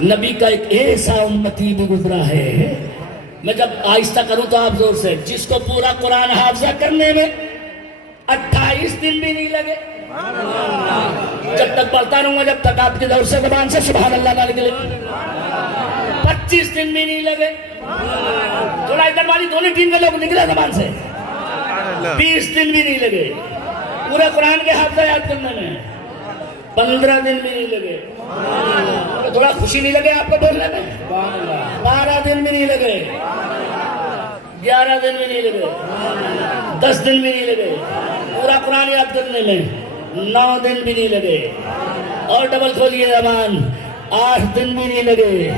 نبی کا ایک ایسا امتی بھی گزرا ہے، میں جب آہستہ کروں تو آپ زور سے، جس کو پورا قرآن حافظہ کرنے میں 28 دن بھی نہیں لگے، جب تک پڑھتا رہوں گا جب تک آپ کی دور سے زبان سے سبحان اللہ نہ نکلے، 25 دن بھی نہیں لگے، تھوڑا ادھر والی دونوں ٹیم کے لوگ نکلے زبان سے، 20 دن بھی نہیں لگے پورے قرآن کے حافظہ یاد کرنے میں، 15 دن بھی نہیں لگے، تھوڑا خوشی نہیں لگے آپ کو بولنے میں، 12 دن بھی نہیں لگے، 11 دن بھی نہیں لگے، 10 دن بھی نہیں لگے پورا قرآن یاد کرنے میں، 9 دن بھی نہیں لگے، اور ڈبل کھولیے زبان، 8 دن بھی نہیں لگے،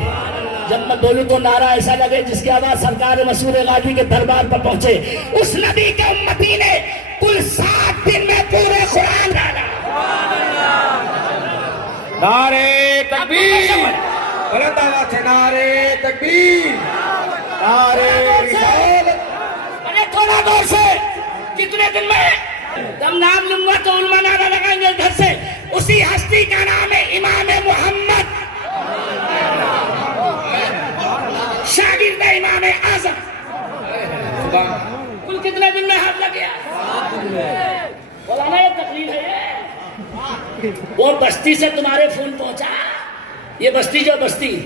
جب میں بولوں تو نعرہ ایسا لگے جس کی آواز سرکار مسعود غازی کے دربار پر پہنچے، اس نبی کے امتی نے کل 7 دن میں پورے قرآن ڈالا۔ نعرے تکبیر، بلند آواز سے نعرے تکبیر، نعرے رسالت۔ ارے تھوڑا دور سے، کتنے دن میں؟ جب نام لوں گا تو علماء نعرہ لگائیں گے ادھر سے، اسی ہستی کا نام ہے امام محمد، شاگرد امام اعظم۔ کل کتنے دن میں حافظہ کیا؟ مولانا یہ تقریر ہے، وہ بستی سے تمہارے فون پہنچا، یہ بستی جو بستی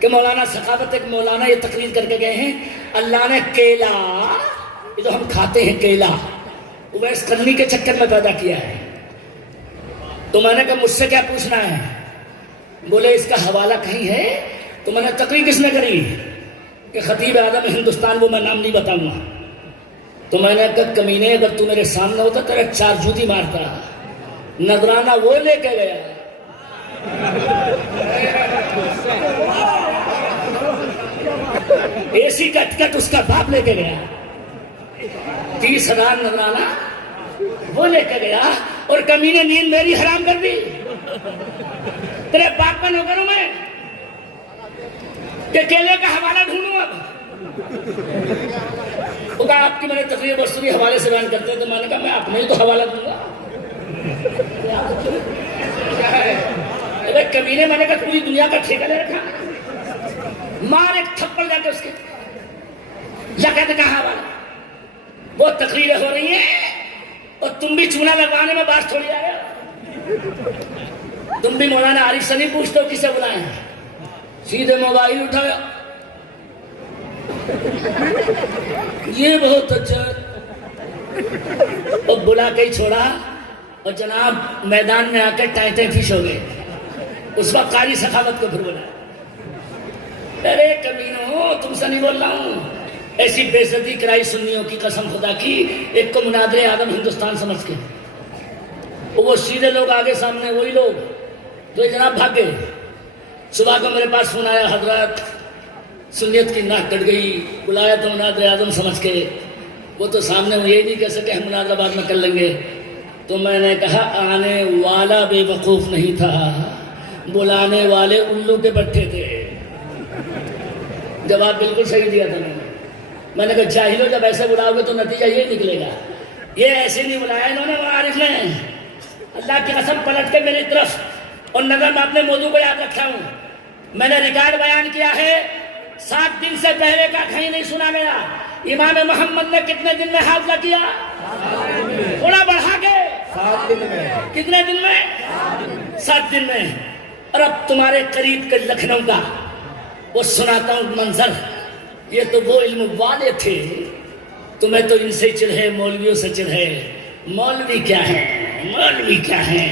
کہ مولانا سخاوت ایک مولانا یہ تقریر کر کے گئے ہیں، اللہ نے کیلا، یہ جو ہم کھاتے ہیں کیلا، ویس کرنی کے چکر میں پیدا کیا ہے، تو میں نے کہا مجھ سے کیا پوچھنا ہے؟ بولے اس کا حوالہ کہیں ہے؟ تو میں نے تقریر کس نے کری کہ خطیب اعظم ہندوستان، وہ میں نام نہیں بتاؤں گا، تو میں نے کہا کمینے اگر تو میرے سامنے ہوتا تیرے 4 جوتی مارتا، نذرانہ وہ لے کے گیا، اے سی کا ٹکٹ اس کا باپ لے کے گیا، 30,000 نذرانہ وہ لے کے گیا، اور کمینے نیند میری حرام کر دی، تیرے باپ کا نوکر ہوں میں کہ کیلے کا حوالہ ڈھونڈوں اب؟ وہ کہا آپ کی میں نے تقریر برسوری حوالے سے بیان کرتے ہیں، تو میں نے کہا میں اپنے ہی تو حوالہ دوں گا، کمینے میں نے کہا پوری دنیا کا ٹھیکہ لے رکھا، مار ایک تھپڑ جا کے اس کے، یا کہتے کہاں حوالہ؟ وہ تقریریں ہو رہی ہیں اور تم بھی چونا لگوانے میں باز تھوڑی آ رہے ہو، تم بھی مولانا عارف سے نہیں پوچھتے ہو کسے بلائے ہیں، سیدھے موبائل اٹھایا، یہ بہت اچھا، اور بلا کے ہی چھوڑا، اور جناب میدان میں آ کے ٹائٹیں فش ہو گئے، اس وقت قاری سخاوت کو پھر بلایا، ارے کمینوں تم سے نہیں بول رہا ہوں، ایسی بے عزتی کرائی سنیوں کی قسم خدا کی، ایک کو مناظر اعظم ہندوستان سمجھ کے، وہ سیدھے لوگ آگے سامنے وہی لوگ تو یہ جناب بھاگ گئے، صبح کو میرے پاس فون آیا، حضرات سنیت کی ناک کٹ گئی، بلایا تو مناظر اعظم سمجھ کے، وہ تو سامنے وہ یہ نہیں کہہ سکے ہم مناظرہ بعد میں کر لیں گے، تو میں نے کہا آنے والا بے وقوف نہیں تھا، بلانے والے الو کے بٹھے تھے، جواب بالکل صحیح دیا تھا میں نے کہا جاہلو جب ایسے بلاؤ گے تو نتیجہ یہ نکلے گا، یہ ایسے نہیں بلایا انہوں نے، عارف نے، اللہ کی قسم پلٹ کے میری طرف، اور نظر میں اپنے موضوع کو یاد رکھا ہوں، میں نے ریکارڈ بیان کیا ہے، 7 دن سے پہلے کا کہیں نہیں سنا گیا، امام محمد نے کتنے دن میں حافظہ کیا؟ تھوڑا بڑھا کے 7 دن میں، کتنے دن میں؟ 7 دن میں، اور اب تمہارے قریب کے لکھنؤ کا وہ سناتا ہوں منظر، یہ تو وہ علم والے تھے، تمہیں تو ان سے چڑھے، مولویوں سے چڑھے، مولوی کیا ہے، مولوی کیا ہے،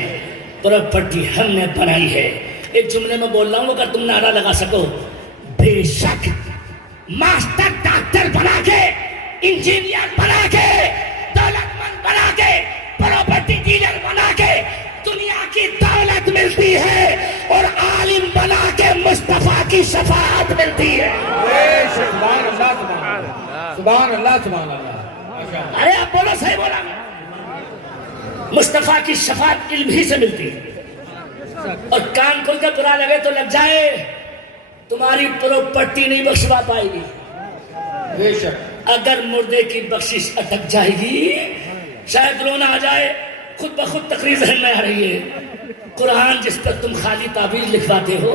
پراپرٹی ہم نے بنائی ہے، ایک جملے میں بول رہا ہوں اگر تم نعرہ لگا سکو، بے شک ماسٹر ڈاکٹر بنا کے، انجینئر بنا کے، دولت مند بنا کے، پراپرٹی ڈیلر بنا کے دنیا کی دولت ملتی ہے، اور عالم بنا کے مصطفیٰ کی شفاعت ملتی ہے۔ سبحان اللہ، سبحان اللہ، سبحان اللہ، ارے آپ بولو، صحیح بولا، مصطفیٰ کی شفاعت علم ہی سے ملتی ہے، اور کان کھل کے برا لگے تو لگ جائے، تمہاری پراپرٹی نہیں بخشوا پائے گی، بے شک، اگر مردے کی بخشش اٹک جائے گی، شاید رونا آ جائے، خود بخود تقریر ذہن میں آ رہی ہے، قرآن جس پر تم خالی تعبیر لکھواتے ہو،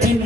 3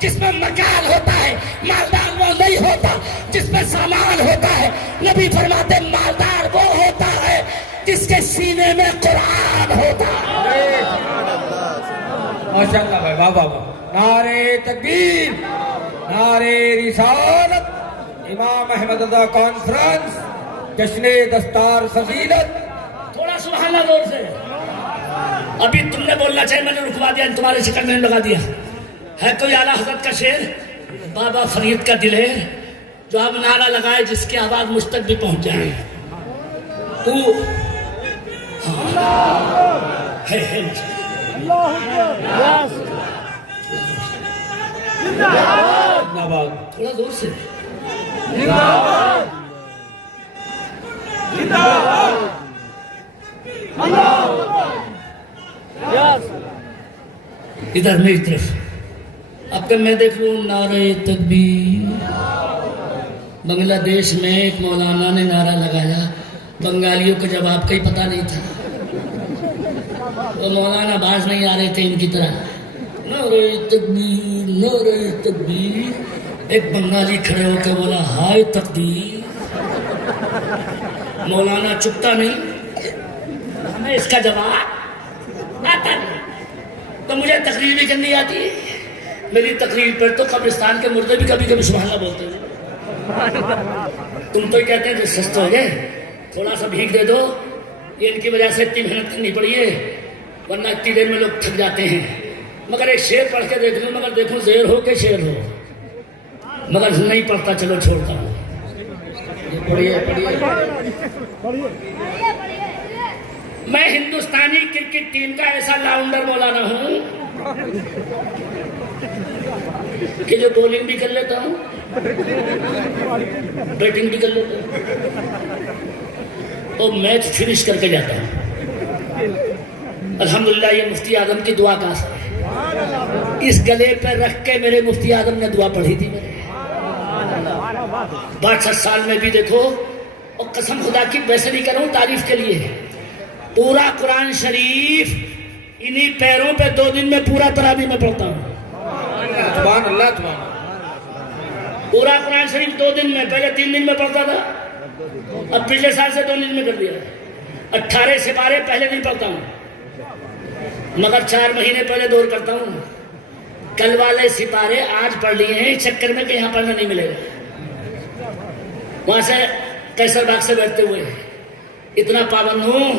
جس میں مکان ہوتا ہے، مالدار وہ نہیں ہوتا جس میں سامان ہوتا ہے۔ نبی فرماتے مالدار وہ ہوتا ہے جس کے سینے میں قرآن ہوتا ہے۔ ماشاء اللہ بھائی، واہ واہ واہ، نعرے تکبیر، نعرے رسالت، امام احمد رضا کانفرنس، جشن دستار فضیلت۔ تھوڑا سبحان اللہ زور سے۔ ابھی تم نے بولنا چاہیے، میں نے رکوا دیا، تمہارے شکل میں لگا دیا۔ ہے کوئی اعلیٰ حضرت کا شعر، بابا فرید کا دلیر، جو اب نعرہ لگائے جس کی آواز مجھ تک بھی پہنچ جائے۔ تو تھوڑا زور سے۔ ادھر میری طرف اب کہ میں دیکھ لوں نعرہ تکبیر۔ بنگلہ دیش میں ایک مولانا نے نعرہ لگایا، بنگالیوں کو جواب کا ہی پتہ نہیں تھا، وہ مولانا باز نہیں آ رہے تھے ان کی طرح، نعرہ تکبیر نعرہ تکبیر۔ ایک بنگالی کھڑے ہو کے بولا ہائے تقدیر۔ مولانا چپتا نہیں، ہمیں اس کا جواب آتا نہیں، تو مجھے تقریر بھی کرنی آتی ہے۔ میری تقریر پر تو قبرستان کے مردے بھی کبھی کبھی سبحان اللہ بولتے ہیں۔ تم تو ہی کہتے ہیں جو سست ہو گئے، تھوڑا سا بھیگ دے دو، یہ ان کی وجہ سے اتنی محنت کرنی پڑی ہے، ورنہ اتنی دیر میں لوگ تھک جاتے ہیں۔ مگر ایک شعر پڑھ کے دیکھ لوں، مگر دیکھوں زیر ہو کہ شعر ہو، مگر نہیں پڑھتا، چلو چھوڑتا ہوں۔ پڑھیے پڑھیے۔ میں ہندوستانی کرکٹ ٹیم کا ایسا لاؤنڈر مولانا ہوں کہ جو بولنگ بھی کر لیتا ہوں، بیٹنگ بھی کر لیتا ہوں، اور میچ فنش کر کے جاتا ہوں۔ الحمدللہ یہ مفتی اعظم کی دعا کا اثر ہے۔ اس گلے پہ رکھ کے میرے مفتی اعظم نے دعا پڑھی تھی میرے 62 سال میں بھی دیکھو، اور قسم خدا کی ویسے نہیں کروں تعریف کے لیے، پورا قرآن شریف انہی پیروں پہ 2 دن میں پورا تراویح میں پڑھتا ہوں۔ سبحان اللہ، سبحان اللہ۔ پورا قرآن شریف 2 دن میں، پہلے 3 دن میں پڑھتا تھا، اب پچھلے سال سے 2 دن میں کر دیا۔ 18 سپارے پہلے دن پڑھتا ہوں، مگر 4 مہینے پہلے دور کرتا ہوں۔ کل والے سپارے آج پڑھ لیے ہیں، اس چکر میں کہ یہاں پڑھنا نہیں ملے گا۔ وہاں سے قیصر باغ سے بیٹھتے ہوئے اتنا پابند ہوں،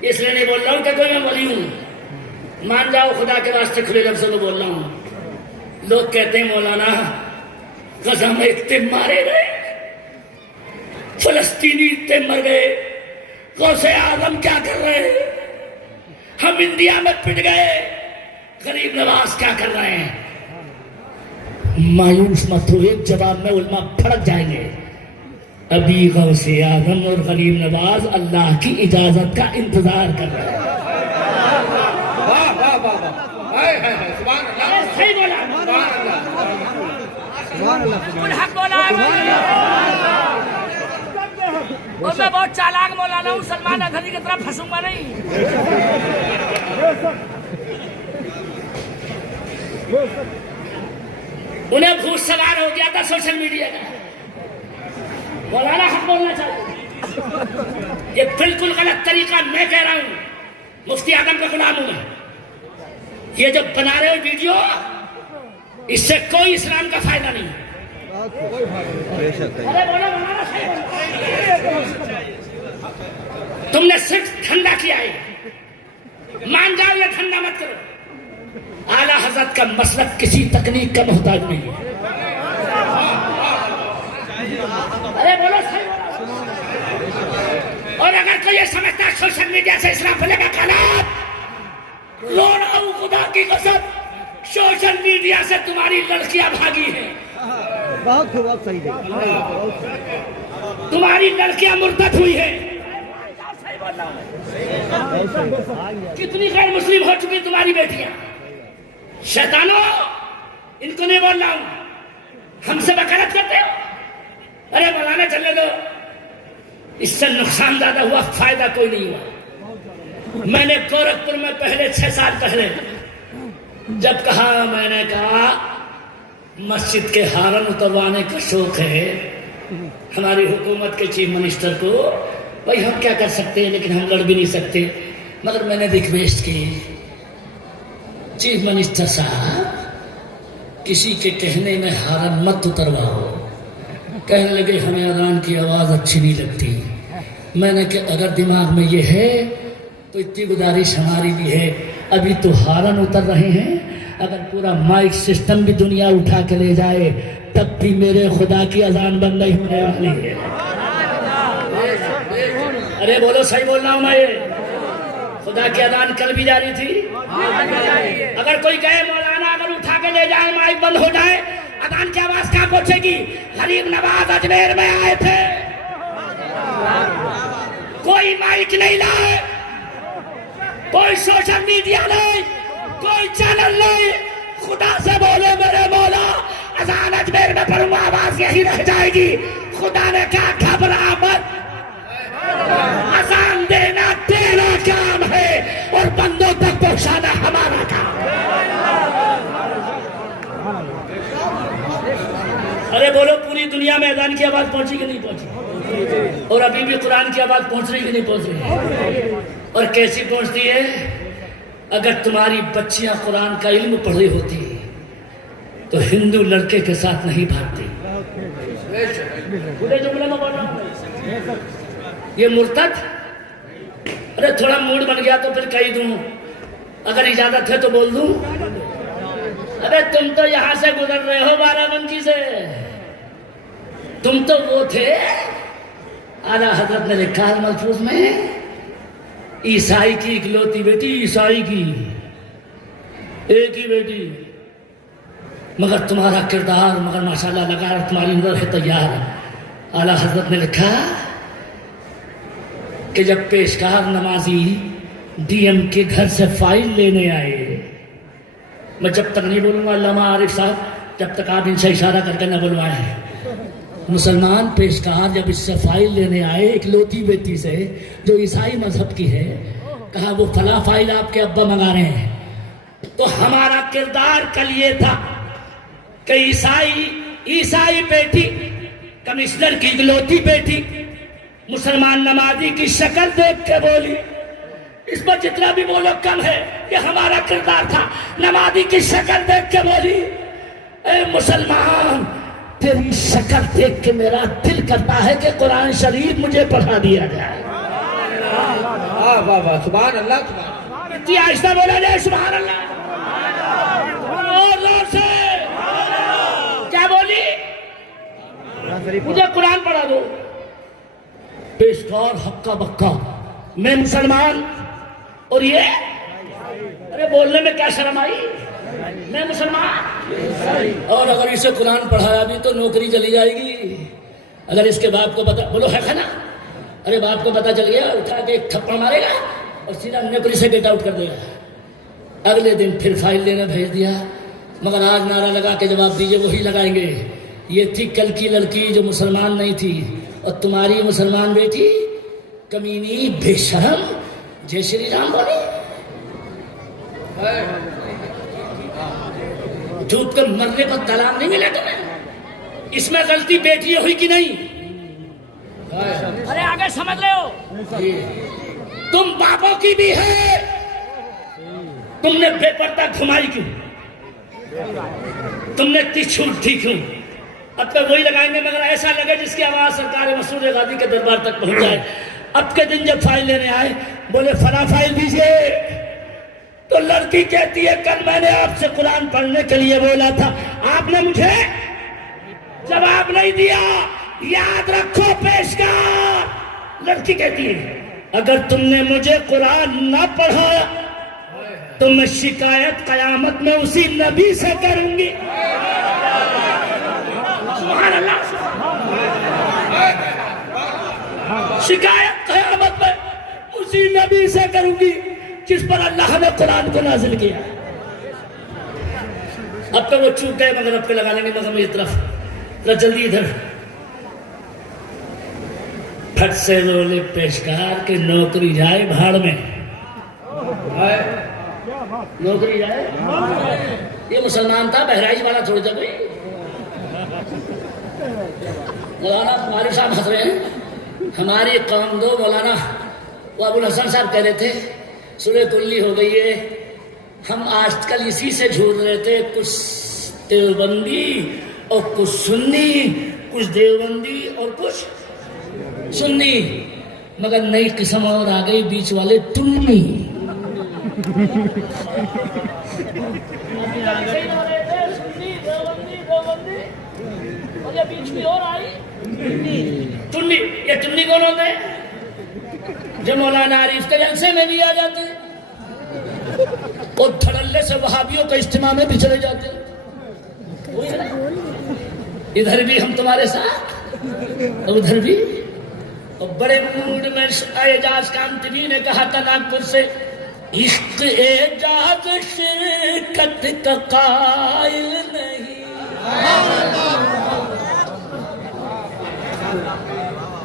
اس لیے نہیں بول رہا ہوں کہ کوئی میں ولی ہوں، مان جاؤ خدا کے واسطے کھلے لفظوں میں بول رہا ہوں۔ لوگ کہتے ہیں مولانا غزہ میں اتنے مارے گئے، فلسطینی اتنے مر گئے، غوث اعظم کیا کر رہے ہیں، ہم انڈیا میں پٹ گئے، غریب نواز کیا کر رہے ہیں۔ مایوس مت ہو، ایک جواب میں علماء پھڑک جائیں گے۔ ابھی غوث اعظم اور غریب نواز اللہ کی اجازت کا انتظار کر رہے ہیں۔ واہ واہ واہ واہ، ہائے ہائے ہائے، سبحان اللہ، صحیح بولا، سبحان اللہ، سبحان اللہ۔ الحق مولانا اور میں بہت چالاک مولانا ہوں، سلمان اظہری کی طرف پھنسوں گا نہیں۔ انہیں بھوت سوار ہو گیا تھا سوشل میڈیا کا، مولانا حق بولنا چاہیے۔ یہ بالکل غلط طریقہ میں کہہ رہا ہوں، مفتی اعظم کا غلام ہوں میں۔ یہ جو بنا رہے ہو ویڈیو، اس سے کوئی اسلام کا فائدہ نہیں۔ تم نے صرف ٹھنڈا کیا ہے، مان جاؤ یہ ٹھنڈا مت کرو۔ اعلیٰ حضرت کا مسلک کسی تکنیک کا محتاج نہیں ہے۔ ارے بولو صحیح بولو۔ اور اگر کوئی یہ سمجھتا ہے سوشل میڈیا سے اسلام پھیلے گا، غلط۔ رو رہا ہوں خدا کی قسم، سوشل میڈیا سے تمہاری لڑکیاں بھاگی ہیں، بہت صحیح ہے، تمہاری لڑکیاں مرتد ہوئی ہیں۔ کتنی غیر مسلم ہو چکی تمہاری بیٹیاں۔ شیطانوں، ان کو نہیں بول رہا ہوں، ہم سے وکالت کرتے ہو۔ ارے مولانا چلنے دو، اس سے نقصان زیادہ ہوا، فائدہ کوئی نہیں ہوا۔ میں نے گورکھپور میں پہلے 6 سال پہلے جب کہا، میں نے کہا مسجد کے ہارن اتروانے کا شوق ہے ہماری حکومت کے چیف منسٹر کو. بھائی ہم کیا کر سکتے ہیں, لیکن ہم لڑ بھی نہیں سکتے. مگر میں نے ریکویسٹ کی, چیف منسٹر صاحب کسی کے کہنے میں ہارن مت اترواؤ. کہنے لگے ہمیں اذان کی آواز اچھی نہیں لگتی. میں نے کہ اگر دماغ میں یہ ہے تو اتنی گزارش ہماری بھی ہے, ابھی تو ہارن اتر رہے ہیں, اگر پورا مائک سسٹم بھی دنیا اٹھا کے لے جائے تب بھی میرے خدا کی اذان بند نہیں ہونے والی ہے. ارے بولو, صحیح بول رہا ہوں میں, خدا کی اذان کل بھی جاری تھی. اگر کوئی کہے مولانا اگر اٹھا کے لے جائے مائک بند ہو جائے, اذان کی آواز کہاں پہنچے گی؟ غریب نواز اجمیر میں آئے تھے, کوئی مائک نہیں لائے, کوئی سوشل میڈیا نہیں, کوئی چینل نہیں. خدا سے بولے میرے مولا اذان اجمیر میں پڑھوں آواز یہی رہ جائے گی. خدا نے کہا گھبرا مت, اذان دینا تیرا کام ہے اور بندوں تک پہنچانا ہمارا کام. ارے بولو, پوری دنیا میں اذان کی آواز پہنچی کہ نہیں پہنچی؟ اور ابھی بھی قرآن کی آواز پہنچ رہی کہ نہیں پہنچ رہی؟ اور کیسی پہنچتی ہے؟ اگر تمہاری بچیاں قرآن کا علم پڑھ رہی ہوتی تو ہندو لڑکے کے ساتھ نہیں بھاگتی. پورے جملے میں بول رہا ہوں, یہ مرتد. ارے تھوڑا موڈ بن گیا تو پھر کہہ دوں, اگر اجازت ہے تو بول دوں. ارے تم تو یہاں سے گزر رہے ہو بارہ بنکی سے, تم تو وہ تھے. اعلیٰ حضرت نے لکھا ہے ملفوظ میں, عیسائی کی اکلوتی بیٹی, عیسائی کی ایک ہی بیٹی, مگر تمہارا کردار مگر ماشاءاللہ لگا تمہاری نظر ہے تیار. اعلیٰ حضرت نے لکھا کہ جب پیشکار نمازی ڈی ایم کے گھر سے فائل لینے آئے, میں جب تک نہیں بولوں گا علامہ عارف صاحب, جب تک آپ ان سے اشارہ کر کے نہ بلوائیں. مسلمان پیشکار جب اس سے فائل لینے آئے اکلوتی بیٹی سے جو عیسائی مذہب کی ہے, کہا وہ فلاں فائل آپ کے ابا منگا رہے ہیں. تو ہمارا کردار کل یہ تھا کہ عیسائی بیٹی, کمشنر کی اکلوتی بیٹی مسلمان نمازی کی شکل دیکھ کے بولی. اس پر جتنا بھی بولو کم ہے, یہ ہمارا کردار تھا. نمازی کی شکل دیکھ کے بولی, اے مسلمان تیری شکل دیکھ کے میرا دل کرتا ہے کہ قرآن شریف مجھے پڑھا دیا جائے. واہ واہ واہ, سبحان اللہ, سبحان. اتنی آہستہ بولا جائے سبحان اللہ, اور زور سے. کیا بولی؟ مجھے قرآن پڑھا دو. پیشکار ہکا بکا, میں مسلمان اور یہ, ارے بولنے میں کیا شرم آئی, میں مسلمان. اور اگر اسے قرآن پڑھایا بھی تو نوکری چلی جائے گی. اگر اس کے باپ کو پتا, بولو ہے نا, ارے باپ کو پتا چل گیا, اٹھا کے ایک تھپڑ مارے گا اور سیدھا نوکری سے گیٹ آؤٹ کر دے گا. اگلے دن پھر فائل لینا بھیج دیا, مگر آج نعرہ لگا کے جواب دیجئے وہی لگائیں گے. یہ تھی کل کی لڑکی جو مسلمان نہیں تھی, اور تمہاری مسلمان بیٹی کمینی بے شرم جے شری رام بولی. جھوٹ کے مرنے پر طلاق نہیں ملے تمہیں. اس میں غلطی بیٹی ہوئی کہ نہیں؟ ارے آگے سمجھ لے ہو, تم باپوں کی بھی ہے. تم نے بے پردہ گھمائی کیوں؟ تم نے تیچھ اٹھی کیوں؟ اب تو وہی لگائیں گے مگر ایسا لگے جس کی آواز سرکار مسعود غازی کے دربار تک پہنچ جائے. اب کے دن جب فائل لینے آئے, بولے فلاں فائل دیجئے, تو لڑکی کہتی ہے کل میں نے آپ سے قرآن پڑھنے کے لیے بولا تھا, آپ نے مجھے جواب نہیں دیا. یاد رکھو پیشکار. لڑکی کہتی ہے اگر تم نے مجھے قرآن نہ پڑھایا تو میں شکایت قیامت میں اسی نبی سے کروں گی. سبحان اللہ. شکایت قیامت میں اسی نبی سے کروں گی جس پر اللہ نے قرآن کو نازل کیا. اب تو وہ چوک گئے مگر اب کے لگا لیں گے مگر میری طرف. جلدی ادھر. پھٹ سے بولے پیشکار کے نوکری جائے بھاڑ میں. نوکری جائے. یہ مسلمان تھا, بہرائچ والا تھوڑی تھا کوئی. مولانا عارف صاحب ہنس رہے ہیں. ہماری قوم دو مولانا وہ ابو الحسن صاحب کہہ رہے تھے سورہ کلی ہو گئی ہے. ہم آج کل اسی سے جھوٹ رہے تھے, کچھ دیوبندی اور کچھ سنی, کچھ دیوبندی اور کچھ سنی, مگر نئی قسم اور آ گئی بیچ والے ٹنی. بیچ میں اور آئی ٹنی. یہ ٹنی کون ہوتے ہیں؟ جو مولانا عارف کے جلسے میں بھی آ جاتے ہیں اور دھڑلے سے وہابیوں کا اجتماع میں بھی چلے جاتے ہیں. ادھر بھی ہم تمہارے ساتھ اور ادھر بھی. اور بڑے موڈ میں اعجاز کانتوی نے کہا تھا ناگپور سے, عشق اعجاز شرکت کا قائل نہیں.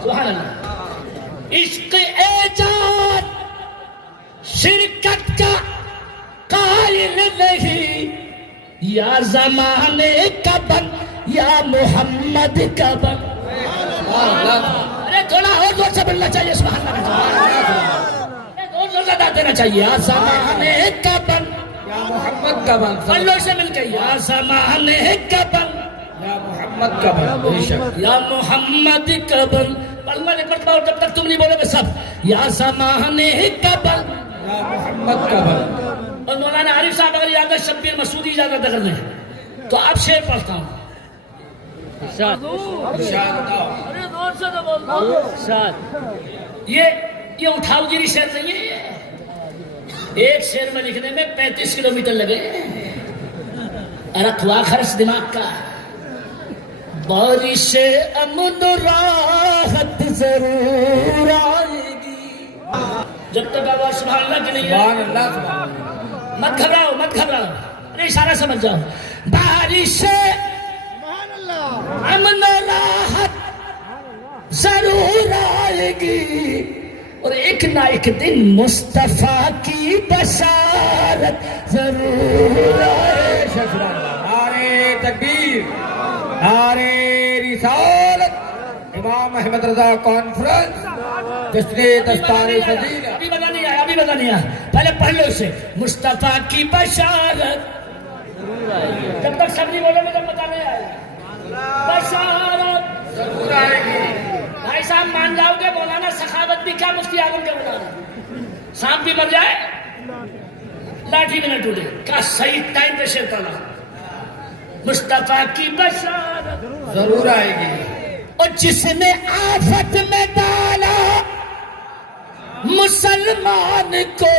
سبحان اللہ. عشق اعجاز شرکت کا قائل نہیں, یا زمانے کا بن یا محمد کا بن. ارے تھوڑا اور زور سے بولنا چاہیے. سبحان اللہ. اور زور سے دینا چاہیے. یا زمانے کا بن یا محمد کا بن. پلوں سے مل کے یا زمانے کا بن یا محمد کا بن. یا محمد کا بن. پلوا نہیں پڑتا اور جب تک تم نہیں بولے گے سب یا زمانے کا بن یا محمد کا بن. اور مولانا عارف صاحب اگر یاد شبیر مسعودی اجازت کر دیں تو اب شعر پڑھتا ہوں. ارشاد اللہ. ارے زور سے تو بول دو. یہ اٹھاؤ گیری شعر نہیں ہے. ایک شعر میں لکھنے میں 35 کلومیٹر لگے. ارقوا خرچ دماغ کا. بارش امن راحت ضرور آئے گی. جب تک آواز سبحان اللہ کی نہیں ہے سبحان اللہ. سبحان اللہ. مت گھبراؤ مت گھبراؤ. ارے اشارہ سمجھ جاؤ. بارش امن راحت ضرور آئے گی اور ایک نہ ایک دن مصطفیٰ کی بشارت ضرور آئے گی. نعرے تکبیر, نعرے رسالت. امام احمد رضا کانفرنس جشن دستار فضیلت. ابھی بتا نہیں آیا, ابھی بتا نہیں آیا. پہلے پڑھ لو اسے. مصطفیٰ کی بشارت. جب تک سب نہیں بولے گے تب بتا نہیں آئے. بشارت ضرور آئے گی. بھائی صاحب مان جاؤ گے مولانا سخاوت بھی کیا مفتی اعظم کے مولانا. سانپ بھی مر جائے لاٹھی بھی نہ ٹوٹے. کا صحیح ٹائم پہ شیر پڑھا. مصطفیٰ کی بشارت ضرور آئے گی. اور جس نے آفت میں ڈالا مسلمان کو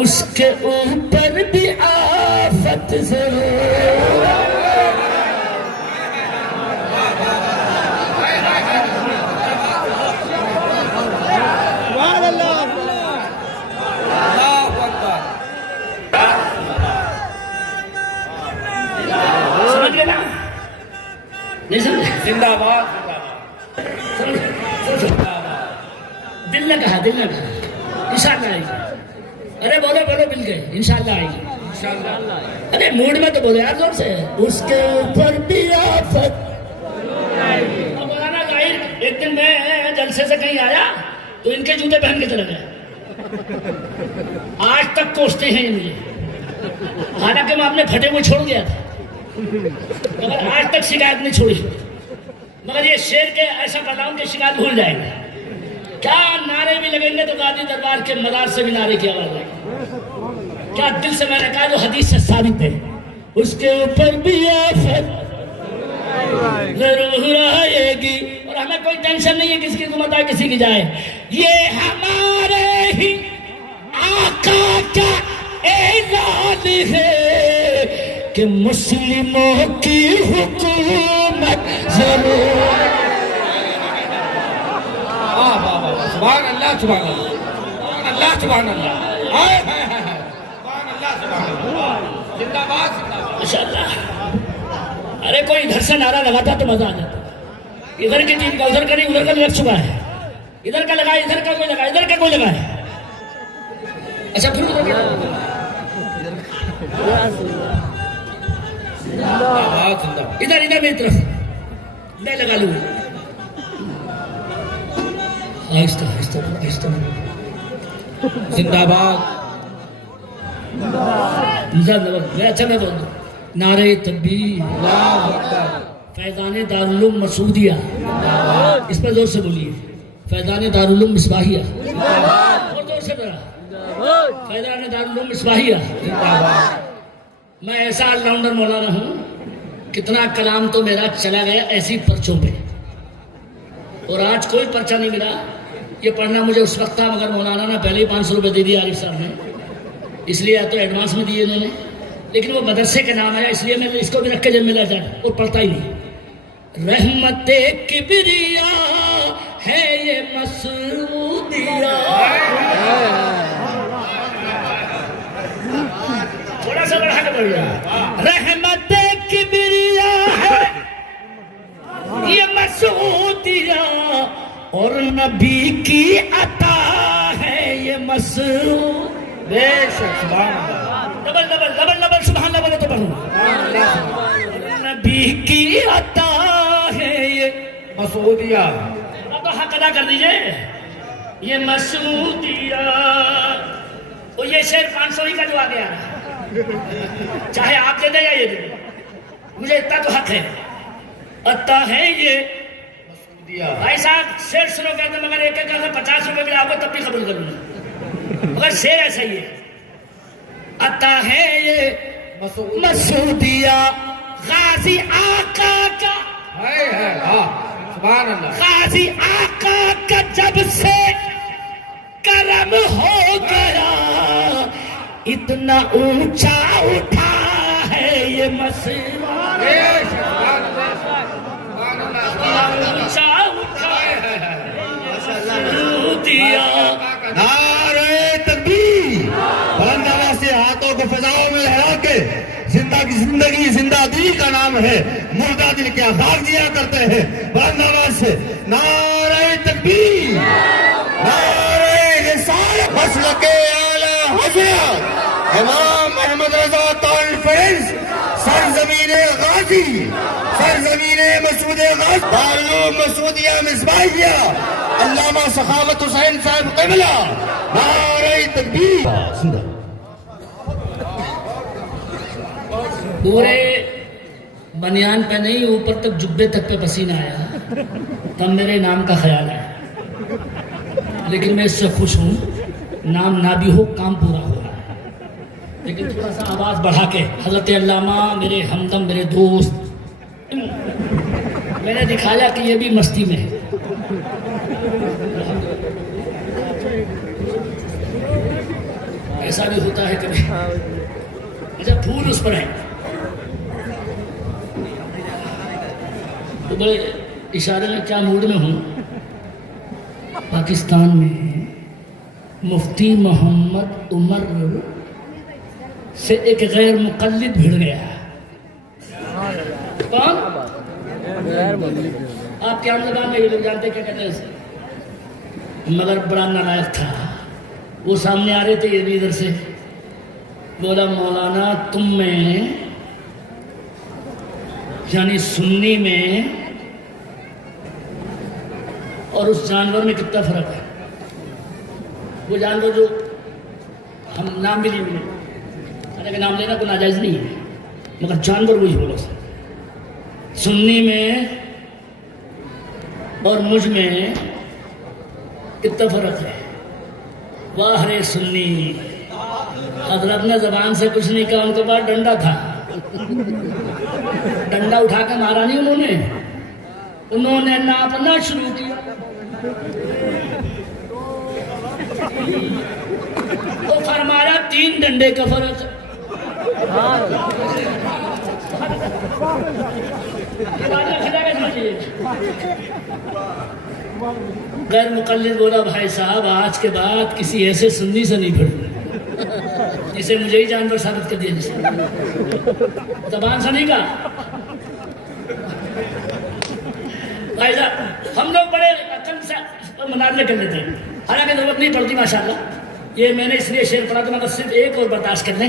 اس کے اوپر بھی آفت ضرور. اللہ اکبر. سمجھ گئے نا؟ نہیں سمجھ؟ زندہ باد. دل نے کہا, دل نے کہا انشاءاللہ آئے گی. ارے بولو بولو مل گئے انشاءاللہ آئے گی. انشاءاللہ. ارے موڈ میں تو بولے یار زور سے. اس کے اوپر بھی آفت. مولانا ظاہر ایک دن میں جلسے سے کہیں آیا تو ان کے جوتے پہن کے چلے گئے. آج تک کوستے ہیں یہ مجھے, حالانکہ میں اپنے پھٹے ہوئے چھوڑ گیا تھا مگر آج تک شکایت نہیں چھوڑی. مگر یہ شیر کے ایسا بتاؤں کہ شکایت بھول جائیں گے. کیا نعرے بھی لگیں گے تو غازی دربار کے مدار سے بھی نعرے کی آواز آئے گی. کیا دل سے میں نے کہا جو حدیث سے ثابت ہے. اس کے اوپر بھی آفت ضرور آئے گی اور ہمیں کوئی ٹینشن نہیں ہے کس کی حکومت آئے کسی کی جائے. یہ ہمارے ہی آقا کا اعلان ہے کہ مسلموں کی حکومت ضرور. سبحان اللہ. سبحان اللہ. سبحان اللہ. سبحان اللہ. سبحان اللہ. سبحان اللہ. زندہ باد. ماشاءاللہ. ارے کوئی ادھر سے نعرہ لگاتا تو مزہ آ جاتا. ادھر کی ٹیم کا ادھر کا نہیں, ادھر کا لگ چکا ہے. ادھر کا لگا, ادھر کا کوئی لگا, ادھر کا کوئی لگا ہے. اچھا پھر ادھر ادھر میری طرف میں لگا لوں آہستہ آہستہ آہستہ زندہ باد اچھا میں بول دوں نعرہ تکبیر اللہ اکبر فیضان دارالعلوم مسعودیہ اس پر زور سے بولیے فیضان دارالعلوم مصباحیہ اور زور سے میرا فیضان دارالعلوم مصباحیہ میں ایسا آل راؤنڈر مولانا ہوں کتنا کلام تو میرا چلا گیا ایسی پرچوں پہ اور آج کوئی پرچہ نہیں ملا یہ پڑھنا مجھے اس وقت تھا مگر مولانا نے پہلے ہی 500 روپے دے دیا عارف صاحب نے اس لیے تو ایڈوانس میں دیے انہوں نے لیکن وہ مدرسے کے نام آیا اس لیے میں اس کو بھی رکھ کے جب ملا جائے اور پڑھتا ہی نہیں رحمت کبریا ہے یہ مسعودیہ تھوڑا سا بڑھا کے پڑھ رحمت کبریا ہے یہ مسعودیہ اور نبی کی عطا ہے یہ مسعود بے شک سبحان اللہ ڈبل ڈبل ڈبل ڈبل سبحان اللہ بولے تو پڑھوں نبی کی عطا ہے یہ مسعودیہ اب تو حق ادا کر دیجئے یہ مسعودیہ اور یہ شعر 500 ہی کا جو آ گیا چاہے آپ دے دیں یا یہ دے دیں مجھے اتنا تو حق ہے عطا ہے یہ بھائی صاحب شعر سنو کہتے ہیں مگر ایک ایک اگر 50 روپے بھی آپ کو تب بھی قبول کروں گا مگر شعر ایسا ہی ہے عطا ہے یہ مسعودیہ غازی آقا کا سبحان اللہ غازی آقا کا جب سے کرم ہو گیا اتنا اونچا اٹھا ہے یہ مسعودیہ اونچا اٹھا ہے مسعودیہ نعرہ تکبیر بلند آواز سے ہاتھوں کو فضاؤں میں لہرا کے زندہ کی زندگی زندہ دل کا نام ہے مردہ دل کیا خاک دیا کرتے ہیں بلند آواز سے نعرہ تکبیر نعرہ رسالت مسلک اعلی حضرت امام محمد رضا کانفرنس سرزمین غازی سرزمین مسعود غازی دارالعلوم مسعودیہ مصباحیہ علامہ سخاوت حسین صاحب قبلہ نعرہ تکبیر پورے بنیان پہ نہیں اوپر تک جبے تک پہ پسینہ آیا تب میرے نام کا خیال ہے لیکن میں اس سے خوش ہوں نام نہ بھی ہو کام پورا ہو رہا ہے لیکن تھوڑا سا آواز بڑھا کے حضرت علامہ میرے ہمدم میرے دوست میں نے دکھایا کہ یہ بھی مستی میں ہے ایسا بھی ہوتا ہے کبھی اچھا پھول اس پر ہے تو بڑے اشارے میں کیا موڈ میں ہوں پاکستان میں مفتی محمد عمر سے ایک غیر مقلد بھیڑ گیا کون؟ آپ کے عام زبان میں یہ لوگ جانتے کیا کہتے ہیں اسے مگر بڑا نالائق تھا وہ سامنے آ رہے تھے یہ بھی ادھر سے بولا مولانا تم میں یعنی سنی میں اور اس جانور میں کتنا فرق ہے وہ جانور جو ہم نام بھی نہیں ملے کہ نام لینا کوئی ناجائز نہیں ہے مگر جانور وہی ہوگا سنی میں اور مجھ میں کتنا فرق ہے واہ رے سنی حضرت نے زبان سے کچھ نہیں کہا ان کے پاس ڈنڈا تھا ڈنڈا اٹھا کے مارا نہیں انہوں نے ناپنا شروع کیا تو فرمایا 3 ڈنڈے کا فرق غیر مقلد بولا بھائی صاحب آج کے بعد کسی ایسے سنی سے نہیں پھڑنا جسے مجھے ہی جانور ثابت کر دیا جسے زبان سے نہیں کہا بھائی صاحب ہم لوگ بڑے عقل سے مناظرے کر لیتے ہیں حالانکہ ضرورت نہیں پڑتی ماشاءاللہ یہ میں نے اس لیے شعر پڑھا تو مگر صرف ایک اور برداشت کر لیں